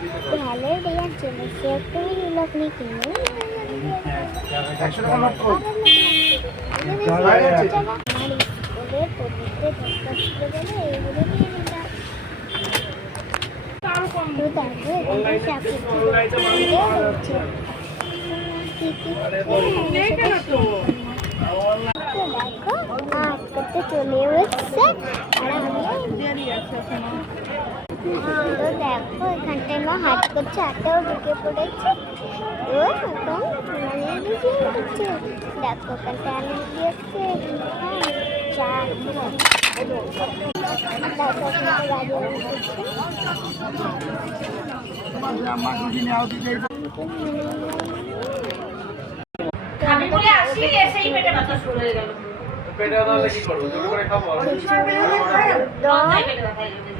ভালো দেওয়া চলে সে একটা লোকনি কিনে আমার স্কুলের পবিত্র দরকার ছিল বলে এইগুলো নিয়ে নিলাম। তো তারপরে দেখো আর্ট করতে চলে এসছে আর আমি তো দেখো এখানটায় মা হাত করছে আটাও ঢুকে পড়েছে তো এখন মানে বুঝিয়ে দিচ্ছে। দেখো এখানটায় আলু দিয়েছে চা আমি বলে আসি এসেই পেটে ব্যথা শুরু হয়ে গেল। পেটে ব্যথা হলে কি করব? জোর করে খাবো আর পেটে ব্যথা হয়ে যাবে।